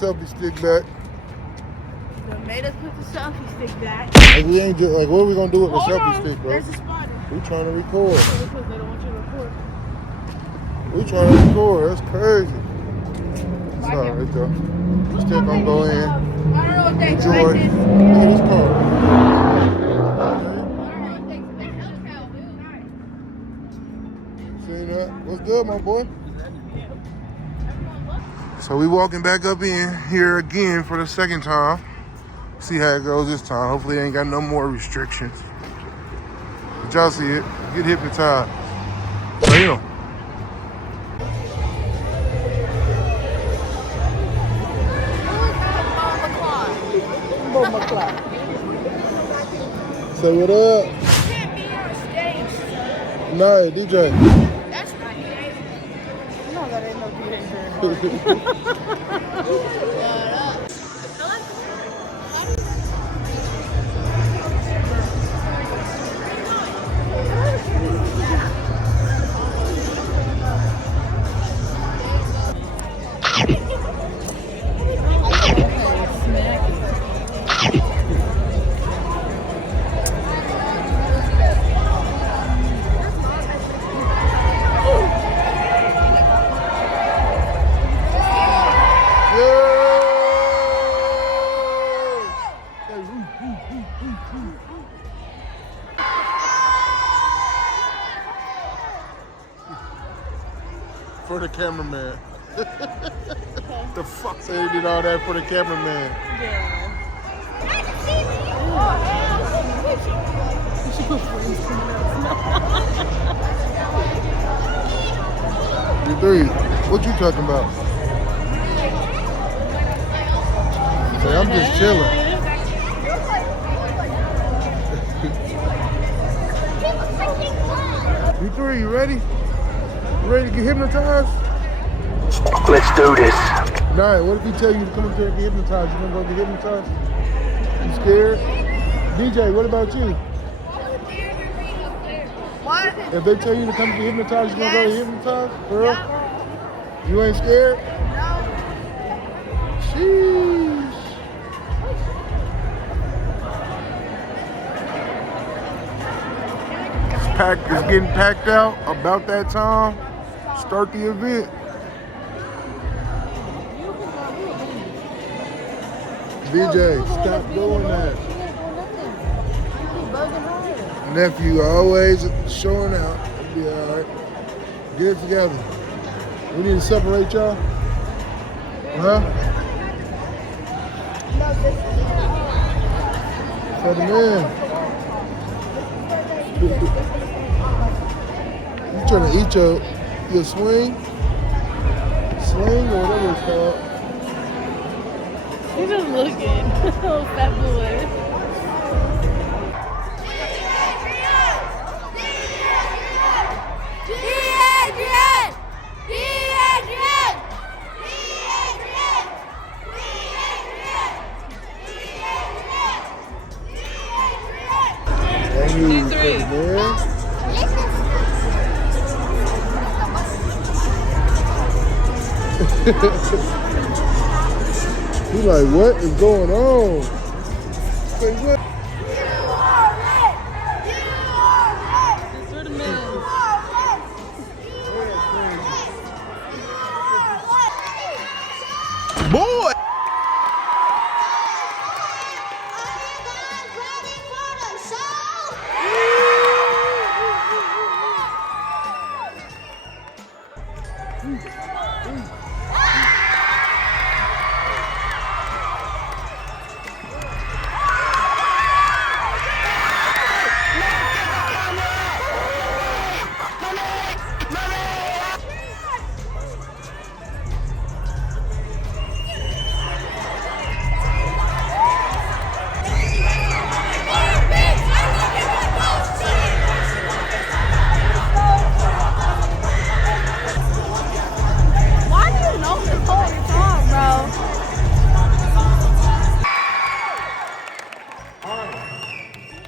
selfie stick back. They made us put the selfie stick back. Like we ain't just, like what are we gonna do with the selfie stick, bro? There's a spider. We trying to record. Because they don't want you to record. We trying to record. That's crazy. It's all right though. Still gonna go in. I don't know if they Enjoy. like this. Look at this car. See that? What's good, my boy? So we walking back up in here again for the second time. See how it goes this time. Hopefully it ain't got no more restrictions. But y'all see it. Get hypnotized. Bam. Say what up? You can't be on stage, sir. Nah, DJ. That's not behavior. No, that ain't no behavior. For the cameraman. The fuck say they did all that for the cameraman? Yeah. You should put friends somewhere else. You three, what you talking about? Say, I'm just chilling. You three, you ready? You ready to get hypnotized? Let's do this. Nah, what if he tell you to come up here and get hypnotized? You gonna go get hypnotized? You scared? DJ, what about you? What? If they tell you to come get hypnotized, you gonna go get hypnotized? For real? You ain't scared? No. Sheesh. It's getting packed out about that time. Start the event. DJ, stop doing that. Nephew always showing out. It'll be all right. Get it together. We need to separate y'all. Huh? For the man. You trying to eat your swing? Sling or whatever it's called. You just looking. Oh, fat boy. Thank you for the man. He like, what is going on? Say what? Boy!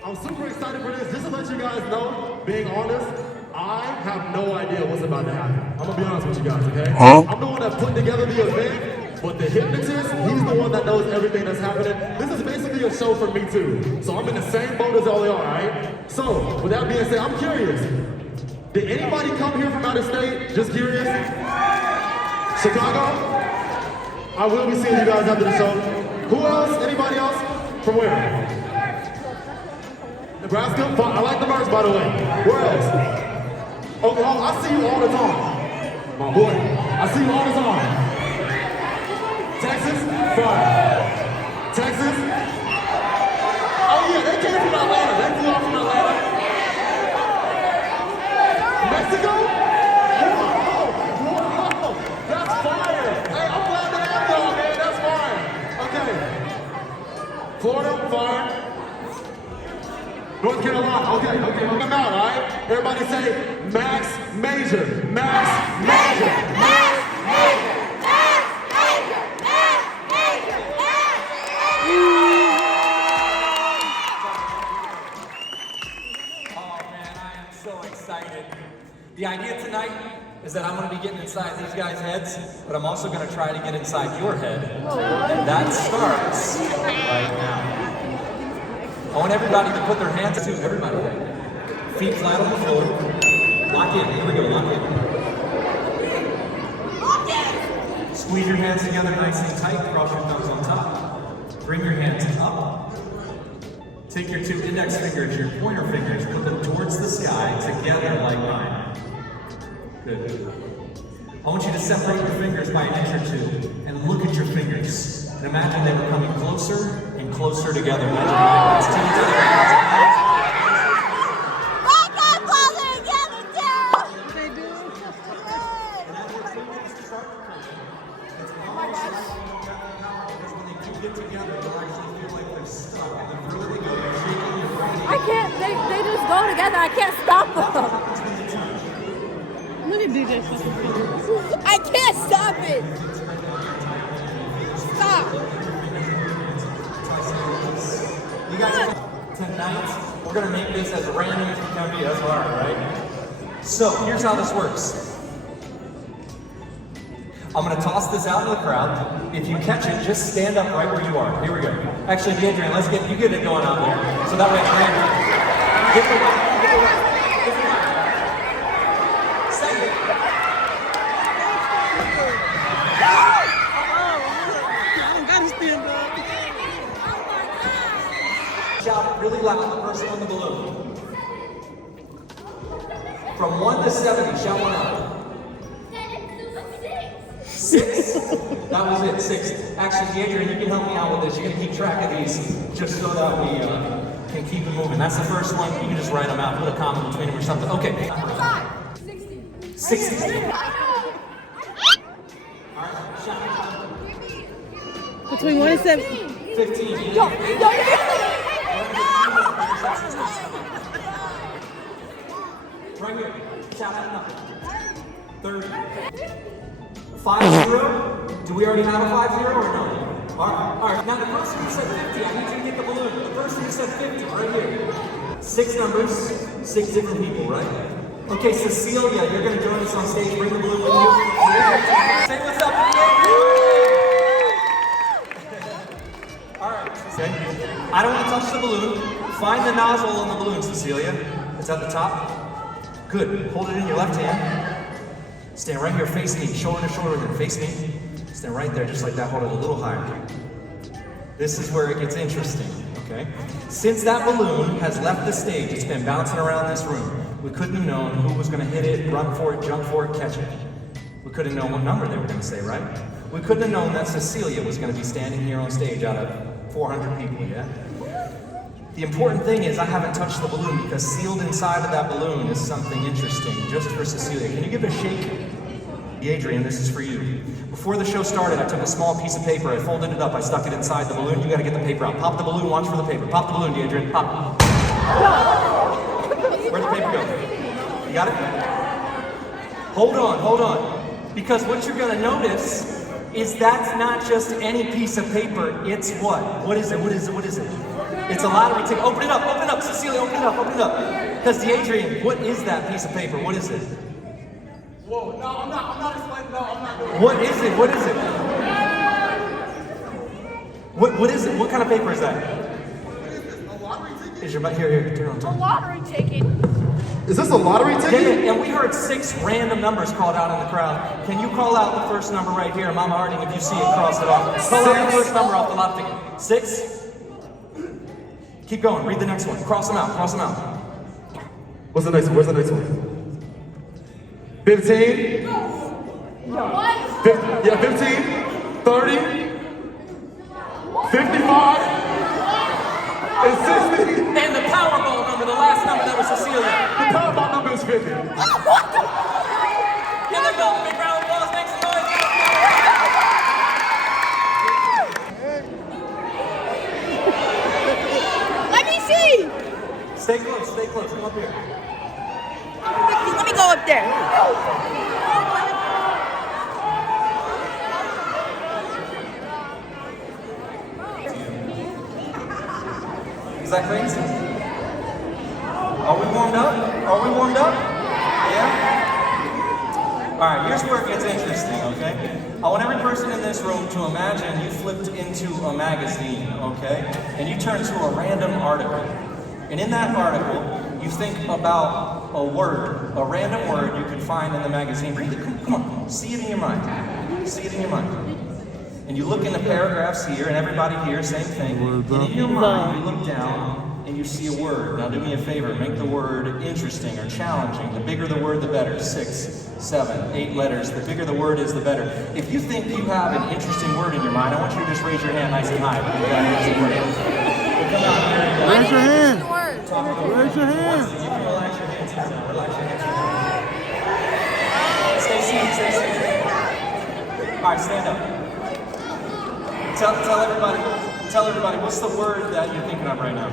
I'm super excited for this. Just to let you guys know, being honest, I have no idea what's about to happen. I'm gonna be honest with you guys, okay? I'm the one that put together the event, But the hypnotist, he's the one that knows everything that's happening. This is basically a show for me too. So I'm in the same boat as all y'all, right? So, with that being said, I'm curious. Did anybody come here from out of state? Just curious? Chicago? I will be seeing you guys after the show. Who else? Anybody else? From where? Nebraska? I like the merch, by the way. Where else? Oklahoma? I see you all the time. My boy. I see you all the time. Texas? Fine. Texas? Oh yeah, they came from Atlanta. They flew out from Atlanta. Mexico? Whoa! That's fire! Hey, I'm glad to have y'all, man. That's fire. Okay. Florida? Fire. North Carolina? Okay. Look them out, all right? Everybody say Max Major. Max Major. Max Major. The idea tonight is that I'm going to be getting inside these guys' heads, but I'm also going to try to get inside your head. And that starts right now. I want everybody to put their hands to everybody. Feet flat on the floor. Lock in. Here we go. Lock in. Squeeze your hands together nice and tight. Cross your thumbs on top. Bring your hands up. Take your two index fingers, your pointer fingers, put them towards the sky together like mine. Good. I want you to separate your fingers by an inch or two and look at your fingers. And imagine they were coming closer and closer together. Imagine your hands to each other. They do. And as your fingers start to come, it's because when they do get together, you'll actually feel like they're stuck. And the further they go, you're shaking your brain. I can't. They just go together. I can't stop them. Look at DJ. I can't stop it. Stop. You guys, tonight, we're going to make this as random as it can be. That's hard, right? So, here's how this works. I'm going to toss this out in the crowd. If you catch it, just stand up right where you are. Here we go. Actually, Adrian, you get it going out there. So that way it's random. Get the way. Shout really loud, the person on the balloon. From 1 to 70, shout one out. 6? That was it, 6. Actually, Adrian, you can help me out with this. You're going to keep track of these just so that we can keep it moving. That's the first one. You can just write them out, put a comma between them or something. Okay. 60. 60. All right, shout. Between 1 and 7. 15. Right here. Shout out number. 30. 50. Do we already have a 50 or no? All right. Now the person who said 50, I need you to get the balloon. The person who said 50, right here. 6 numbers, 6 different people, right? Okay, Cecilia, you're going to join us on stage. Bring the balloon with you. Say what's up, All right. Okay. I don't want to touch the balloon. Find the nozzle on the balloon, Cecilia. It's at the top. Good. Hold it in your left hand. Stand right here, face me, shoulder to shoulder with it. Face me. Stand right there, just like that. Hold it a little higher. This is where it gets interesting, okay? Since that balloon has left the stage, it's been bouncing around this room. We couldn't have known who was going to hit it, run for it, jump for it, catch it. We couldn't have known what number they were going to say, right? We couldn't have known that Cecilia was going to be standing here on stage out of 400 people, yeah? The important thing is I haven't touched the balloon because sealed inside of that balloon is something interesting, just for Cecilia. Can you give it a shake? Adrian, this is for you. Before the show started, I took a small piece of paper, I folded it up, I stuck it inside the balloon. You gotta get the paper out. Pop the balloon, watch for the paper. Pop the balloon, Adrian. Pop. Where'd the paper go? You got it? Hold on. Because what you're gonna notice is that's not just any piece of paper, it's what? What is it? It's a lottery ticket. Open it up, Cecilia, open it up. Because Adrian, what is that piece of paper? What is it? Whoa, no, I'm not explaining, no, I'm not doing it. What is it? What is it? What kind of paper is that? Is your here, turn on. A lottery ticket. Is this a lottery ticket? Yeah, and we heard 6 random numbers called out in the crowd. Can you call out the first number right here, Mama Harding, if you see it, cross it off. Call out the first number off the lottery ticket. 6? Keep going, read the next one. Cross them out, cross them out. What's the next one? Where's the next one? 15? What? 15, 30, 55, and 60. And the Powerball number, the last number, that was Cecilia. The Powerball number is 50. Give them a big round of applause, make some noise. Let me see. Stay close, come up here. Let me go up there. Is that crazy? Are we warmed up? Are we warmed up? Yeah? Alright, here's where it gets interesting, okay? I want every person in this room to imagine you flipped into a magazine, okay? And you turn to a random article. And in that article, you think about a word, a random word you could find in the magazine. Read it, come on, see it in your mind. See it in your mind. And you look in the paragraphs here, and everybody here, same thing. And in your mind, you look down, and you see a word. Now do me a favor, make the word interesting or challenging. The bigger the word, the better. 6, 7, 8 letters. The bigger the word is, the better. If you think you have an interesting word in your mind, I want you to just raise your hand nice and high. If you got an interesting word. Raise your hand. Word. Raise your hand. You can relax your hands, Susan. Relax your hands. Stay seated, stay seated. All right, stand up. Tell everybody, what's the word that you're thinking of right now?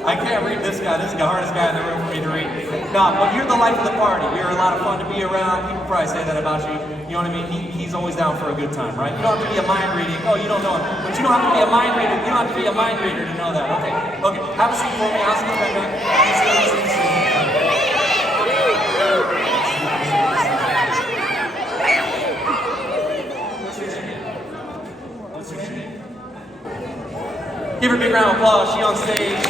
I can't read this guy. This is the hardest guy in the room for me to read. No, but you're the life of the party. You're a lot of fun to be around. People probably say that about you. You know what I mean? He's always down for a good time, right? You don't have to be a mind reader. Oh, you don't know him. But you don't have to be a mind reader. You don't have to be a mind reader to know that. Okay. Have a seat for me. I'll see you back. Give her a big round of applause. She on stage.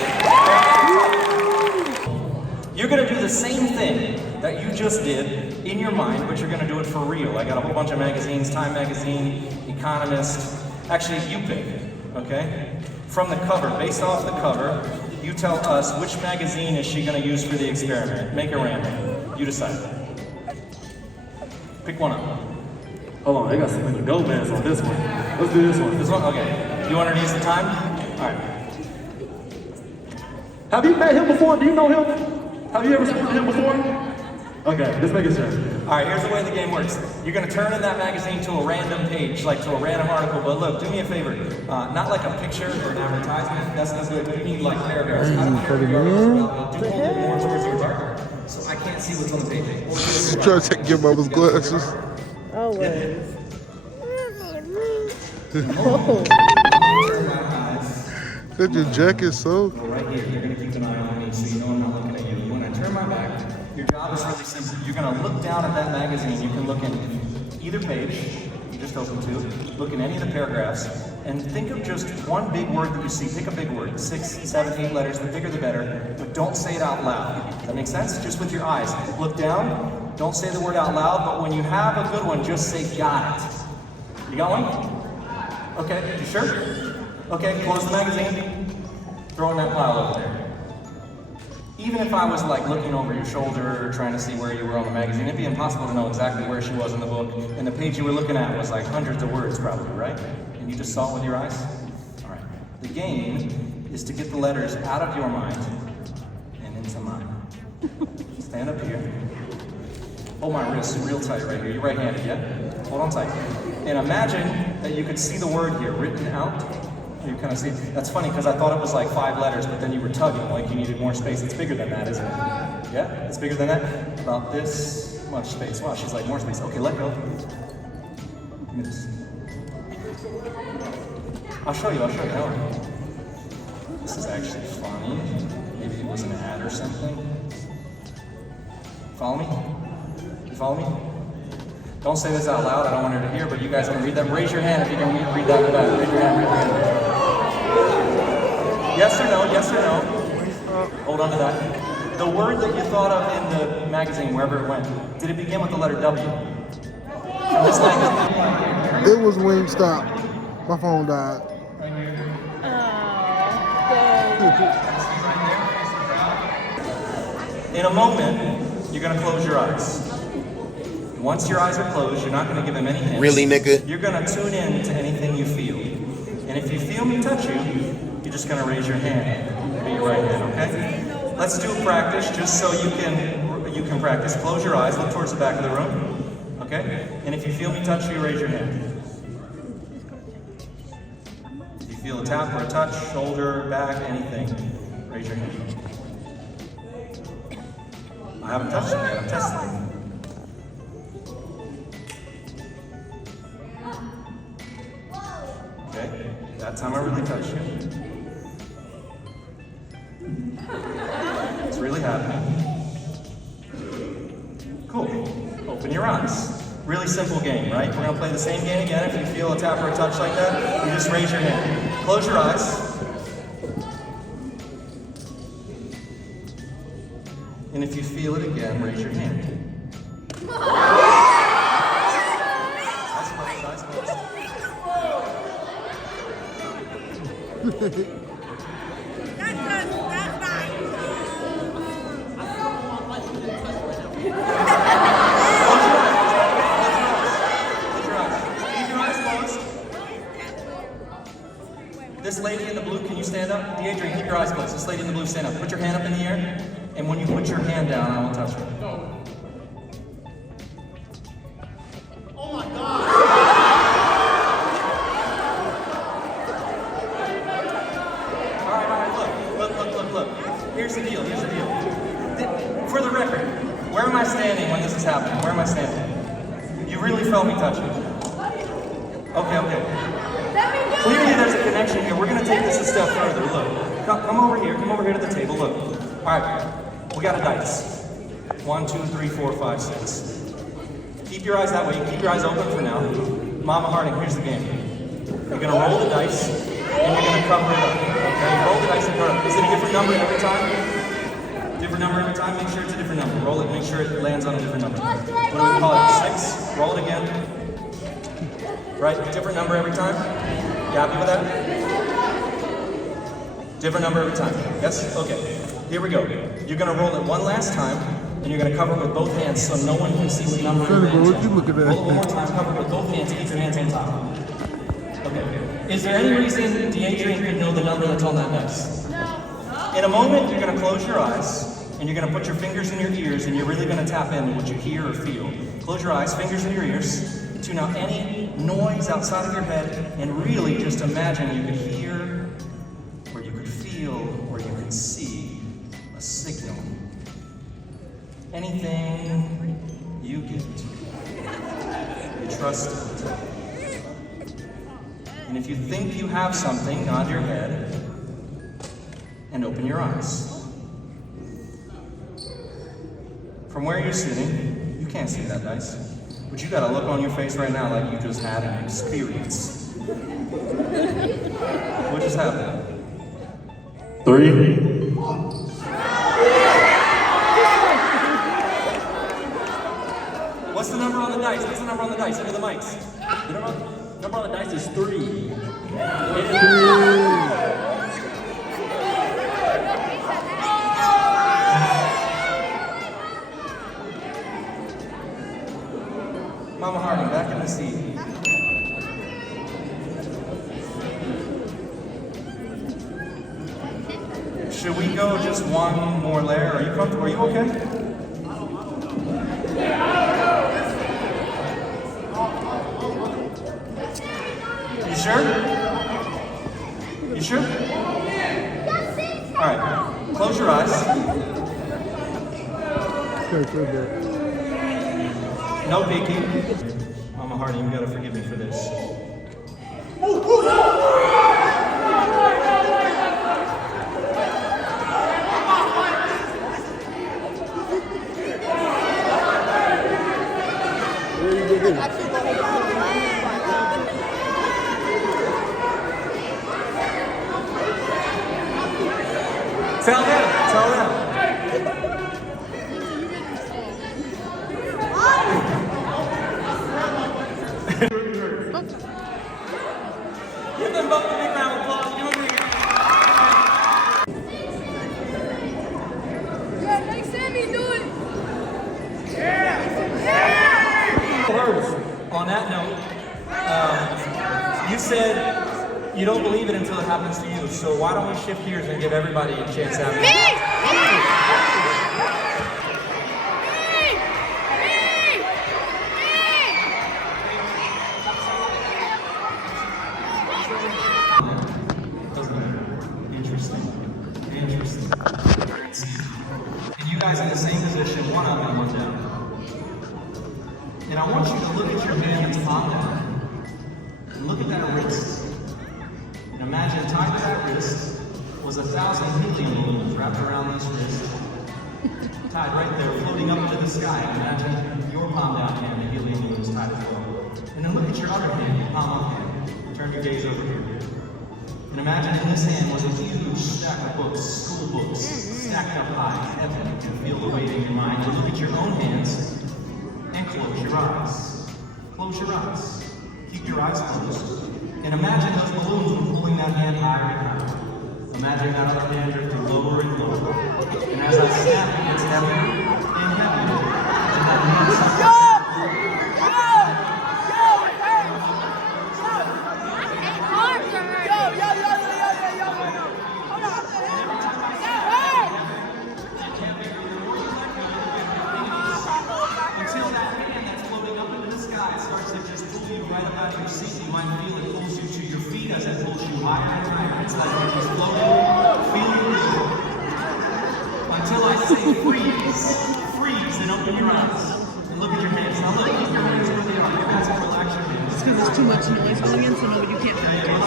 You're going to do the same thing that you just did in your mind, but you're going to do it for real. I got a whole bunch of magazines, Time Magazine, Economist. Actually, you pick, okay? From the cover, based off the cover, you tell us which magazine is she going to use for the experiment. Make it random. You decide. Pick one up. Hold on, I got some of the gold bands on this one. Let's do this one. This one? Okay. You want her to use the time? All right. Have you met him before? Do you know him? Have you ever spoken to him before? Okay, just making sure. All right, here's the way the game works. You're going to turn in that magazine to a random page, like to a random article. But look, do me a favor. Not like a picture or an advertisement. That's not good. You need like paragraphs. How do paragraphs do hold it more towards your heart, so I can't see what's on the page. Try to take your mama's glasses. Always. That your jacket so. Go right here. You're going to keep an eye on me so you know I'm not looking at you. When I turn my back, your job is really simple. You're going to look down at that magazine. You can look in either page you just opened to, look in any of the paragraphs, and think of just one big word that you see. Pick a big word, 6, 7, 8 letters, the bigger the better, but don't say it out loud. Does that make sense? Just with your eyes. Look down, don't say the word out loud, but when you have a good one, just say got it. You got one? Okay, you sure? Okay, close the magazine, throw in that pile over there. Even if I was like looking over your shoulder or trying to see where you were on the magazine, it'd be impossible to know exactly where she was in the book. And the page you were looking at was like hundreds of words probably, right? And you just saw it with your eyes? All right. The game is to get the letters out of your mind and into mine. Stand up here. Hold my wrist real tight right here. You're right-handed, yeah? Hold on tight. And imagine that you could see the word here written out. You kind of see, that's funny because I thought it was like 5 letters, but then you were tugging like you needed more space. It's bigger than that, isn't it? Yeah, it's bigger than that? About this much space. Wow, she's like, more space. Okay, let go. Give me this. I'll show you. No. This is actually funny. Maybe it was an ad or something. Follow me? You follow me? Don't say this out loud, I don't want her to hear, but you guys can read them. Raise your hand if you can read that in the back. Raise your hand, raise your hand. Yes or no, yes or no. Hold on to that. The word that you thought of in the magazine, wherever it went, did it begin with the letter W? From this language? It was Wingstop. My phone died. In a moment, you're gonna close your eyes. Once your eyes are closed, you're not gonna give him any hints. Really, nigga? You're gonna tune in to anything you feel. And if you feel me touch you, you're just gonna raise your hand. Maybe your right hand, okay? Let's do a practice just so you can practice. Close your eyes, look towards the back of the room. Okay? And if you feel me touch you, raise your hand. If you feel a tap or a touch, shoulder, back, anything, raise your hand. I haven't touched them yet, I'm testing them. Okay, that time I really touched you. It's really happening. Cool. Open your eyes. Really simple game, right? We're gonna play the same game again. If you feel a tap or a touch like that, you just raise your hand. Close your eyes. And if you feel it again, raise your hand. Eyes closed, eyes closed. This lady in the blue, can you stand up? Deidre, keep your eyes closed. This lady in the blue, stand up. Put your hand up in the air, and when you put your hand down, I will touch her. Oh my God! All right, look. Here's the deal. For the record, where am I standing when this is happening? Where am I standing? You really felt me touch you. Okay. Clearly there's a connection here. We're gonna take this a step further. Look, come over here to the table, look. All right, we got a dice. 1, 2, 3, 4, 5, 6. Keep your eyes that way, keep your eyes open for now. Mama Harding, here's the game. You're gonna roll the dice, and you're gonna cover it up, okay? Roll the dice and cover it up. Is it a different number every time? Different number every time, make sure it's a different number. Roll it, make sure it lands on a different number. What do we call it, 6? Roll it again. Right, different number every time? You happy with that? Different number every time. Yes? Okay. Here we go. You're gonna roll it one last time, and you're gonna cover it with both hands so no one can see what number it lands on. Roll it one more time, cover it with both hands, keep your hands on top. Okay. Is there any reason Deidre could know the number that's on that dice? No. In a moment, you're gonna close your eyes, and you're gonna put your fingers in your ears, and you're really gonna tap into what you hear or feel. Close your eyes, fingers in your ears. Tune out any noise outside of your head, and really just imagine you could hear, or you could feel, or you could see a signal. Anything you get, you trust it. And if you think you have something, nod your head and open your eyes. From where you're sitting, you can't see that dice. But you got a look on your face right now like you just had an experience. What just happened? 3. What's the number on the dice? What's the number on the dice? Into the mics. The number on the dice is 3. Mama Harding, back in the seat. Should we go just one more layer? Are you comfortable? Are you okay? You sure? You sure? All right. Close your eyes. No peeking. Mama Harding, you gotta forgive me for this. Tell them. Give them both a big round of applause. Give them a big Yeah, make Sammy do it. On that note, you said you don't believe it until it happens to you. So why don't we shift gears and give everybody a chance to have it? Interesting. And you guys in the same position, one up and one down. And I want you to look at your hand that's palm down. And look at that wrist. And imagine tied to that wrist was 1,000 helium balloons wrapped around this wrist. Tied right there, floating up to the sky. And imagine your palm down hand, the helium balloons tied as well. And then look at your other hand, your palm up hand. Turn your gaze over here. And imagine in this hand was a huge stack of books, school books, stacked up high, heavy. You can feel the weight in your mind. And look at your own hands. And close your eyes. Close your eyes. Keep your eyes closed. And imagine those balloons were pulling that hand higher and higher. Imagine that other hand drifting lower and lower. And as I snap, it gets heavier and heavier. And that hand right up out of your seat, you might feel it pulls you to your feet as it pulls you higher and higher. It's like you're just floating, feeling good. Until I say freeze. Freeze and open your eyes. And look at your hands. Now look at your hands where they are. You guys can relax your hands. It's because there's too much noise going in, so nobody can't focus.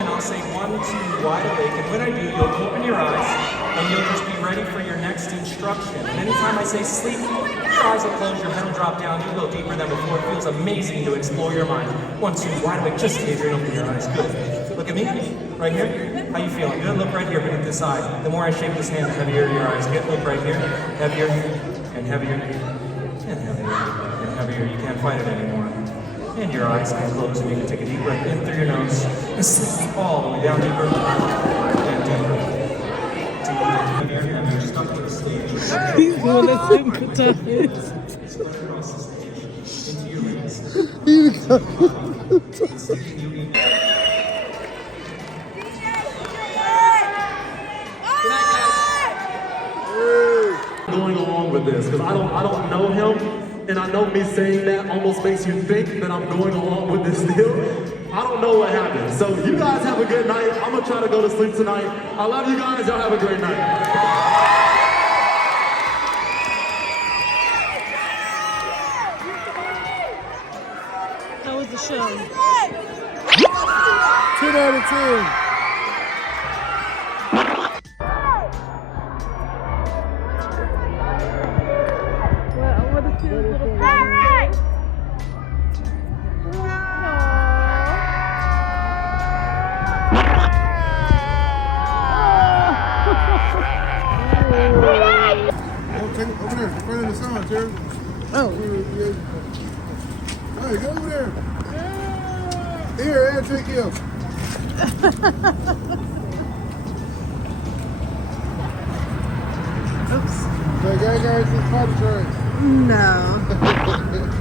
And I'll say 1, 2, wide awake. And when I do, you'll open your eyes. And you'll just be ready for your next instruction. And anytime I say sleep, your eyes will close, your head will drop down, you'll go deeper than before. It feels amazing to explore your mind. 1, 2, wide awake, just Adrian, open your eyes. Good. Look at me, right here. How you feeling? Good. Look right here, beneath the side. The more I shake this hand, the heavier your eyes get. Look right here. Heavier and heavier and heavier and heavier. You can't fight it anymore. And your eyes can close and you can take a deep breath in through your nose and sleep all the way down deeper and deeper. He's doing the hypnotized. Going along with this, because I don't know him, and I know me saying that almost makes you think that I'm going along with this deal. I don't know what happened. So you guys have a good night. I'm gonna try to go to sleep tonight. I love you guys. Y'all have a great night. How was the show? 10 out of 10. Well, I want to see this little Take it over there, in front of the sun, Terry. Oh. Hey, go over there. Here, and take him. Oops. Say, gang, guys, it's potty train. No.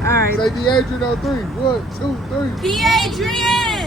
All right. Say, Adrian on 3. 1, 2, 3. Adrian!